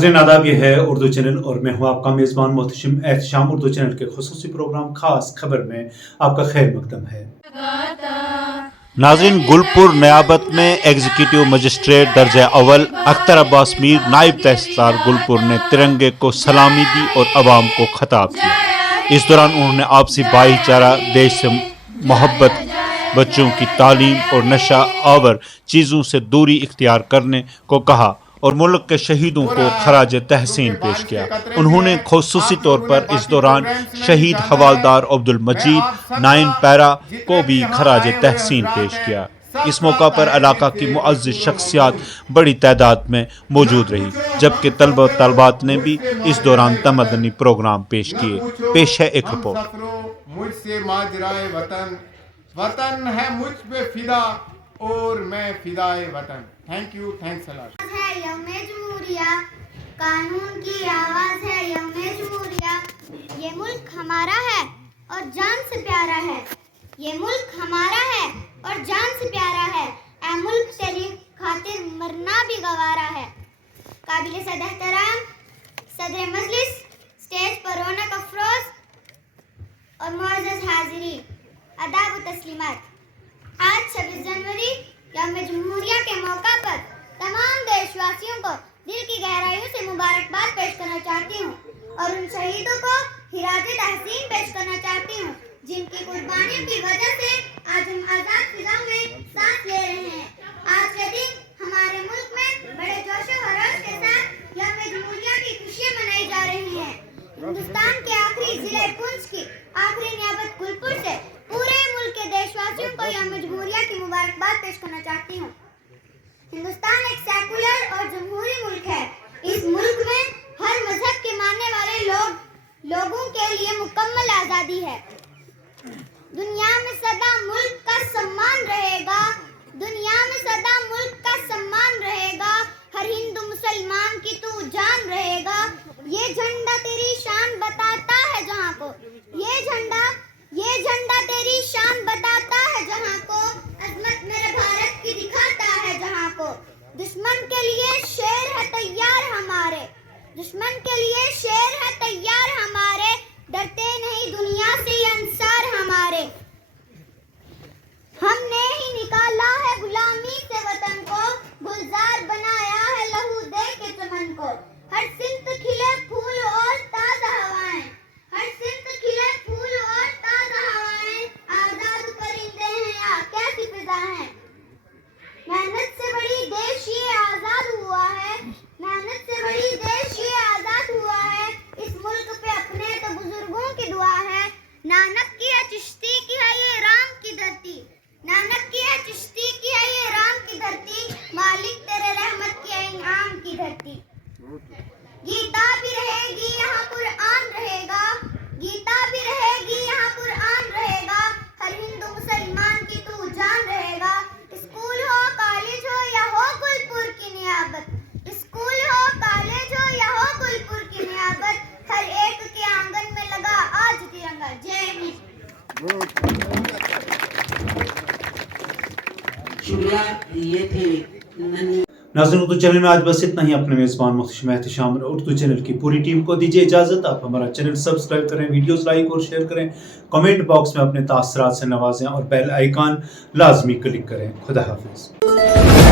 नाज़रीन आदाब, ये है उर्दू चैनल और मैं हूँ आपका मेज़बान मोहतशिम एहतशाम। उर्दू चैनल के खुसूसी प्रोग्राम खास खबर में आपका खैर मकदम है। नाज़रीन, गुलपुर नयाबत में एग्जीक्यूटिव मजिस्ट्रेट दर्जा अव्वल अख्तर अब्बास मीर नायब तहसीलदार गुलपुर ने तिरंगे को सलामी दी और अवाम को खिताब किया। इस दौरान उन्होंने आपसी भाईचारा, देश से मोहब्बत, बच्चों की तालीम और नशा आवर चीज़ों से दूरी इख्तियार करने को कहा और मुल्क के शहीदों को खराज तहसीन पेश किया। उन्होंने खुसूसी तौर पर इस दौरान शहीद हवालदार अब्दुल मजीद 9 पैरा को भी खराज तहसीन पेश किया। इस मौका पर इलाका की मुअज़्ज़िज़ शख्सियात बड़ी तादाद में मौजूद रही, जबकि तलबा तलबात ने भी इस दौरान तमदनी प्रोग्राम पेश किए। पेश है एक रिपोर्ट। मुझसे माजराए वतन, वतन है मुझ पे फिदा और मैं फिदाए वतन। Thank you, thanks a lot. है यौमे जमहूरिया, कानून की आवाज है यौमे जमहूरिया। ये मुल्क हमारा है और जान से प्यारा है। ये मुल्क हमारा है और जान से प्यारा है। ऐ मुल्क तेरी खातिर मरना भी गवारा है। काबिल सद एहतराम सदर मजलिस, स्टेज पर रौनक अफरोज और मुअज़्ज़ज़ हाज़िरीन, आदाब व तस्लीमात। आज 26 जनवरी यौमे जमहूरिया के मौका पर तमाम देशवासियों को दिल की गहराइयों से मुबारकबाद पेश करना चाहती हूँ और उन शहीदों को खिराज तहसीन पेश करना चाहती हूँ जिनकी कुर्बानियों की वजह से आज हम आज़ाद फिजाओं में सांस ले रहे हैं। आज के दिन हमारे मुल्क में बड़े जोश व खरोश के साथ यौमे जमहूरिया की खुशियाँ मनाई जा रही हैं। हिंदुस्तान के आखिरी जिले पुंछ की आखिरी नियाबत गुलपुर से पूरे मुल्क के देशवासियों को यौम जमहूरिया की मुबारकबाद पेश करना चाहती हूँ। हिंदुस्तान एक सेकुलर और जमहूरी मुल्क है। इस मुल्क में हर मजहब के मानने वाले लोगों के लिए मुकम्मल आज़ादी है। दुनिया में सदा मुल्क का सम्मान रहेगा। दुनिया में सदा मुल्क का सम्मान रहेगा। हर हिंदू मुसलमान की तू जान रहेगा। ये झंडा तेरी शान बताता है जहाँ को। ये झंडा तेरी शान बताता है जहाँ को। अजमत मेरे भारत की दिखाता है जहाँ को। दुश्मन के लिए शेर है तैयार हमारे। दुश्मन के लिए शेर है तैयार हमारे। डरते नहीं दुनिया से ये अंसार हमारे। हमने ही निकाला है गुलामी से वतन को। गुलजार बनाया है लहू दे के चमन को। हर सिमत खिले फूल और ताजा हवाएं। हर सिमत खिले फूल और ताजा हवाएं। आजाद परिंदे हैं या कैसी फिजा हैं। मेहनत से बड़ी देश ये आजाद हुआ है। मेहनत से बड़ी देश ये आजाद हुआ है। इस मुल्क पे अपने तो बुजुर्गों की दुआ है। नानक की है चिश्ती की है ये राम की धरती। नानक की है चिश्ती की है ये राम की धरती। मालिक तेरे रहमत की है इनाम की धरती। गीता भी रहेगी यहाँ कुरान रहेगा। गीता भी रहेगी यहाँ कुरान रहेगा। हर हिंदू मुसलमान की तू जान रहेगा। स्कूल हो कॉलेज हो या हो गुलपुर की नियाबत। स्कूल हो कॉलेज हो या हो गुलपुर की नियाबत। हर एक के आंगन में लगा आज तिरंगा। जय हिंद। शुक्रिया। ये थे नाज़रीन, उर्दू चैनल में आज बस इतना ही। अपने मेज़बान मोहतशिम एहतशाम और उर्दू चैनल की पूरी टीम को दीजिए इजाज़त। आप हमारा चैनल सब्सक्राइब करें, वीडियोस लाइक और शेयर करें, कमेंट बॉक्स में अपने तासरात से नवाजें और बेल आइकन लाजमी क्लिक करें। खुदा हाफिज़।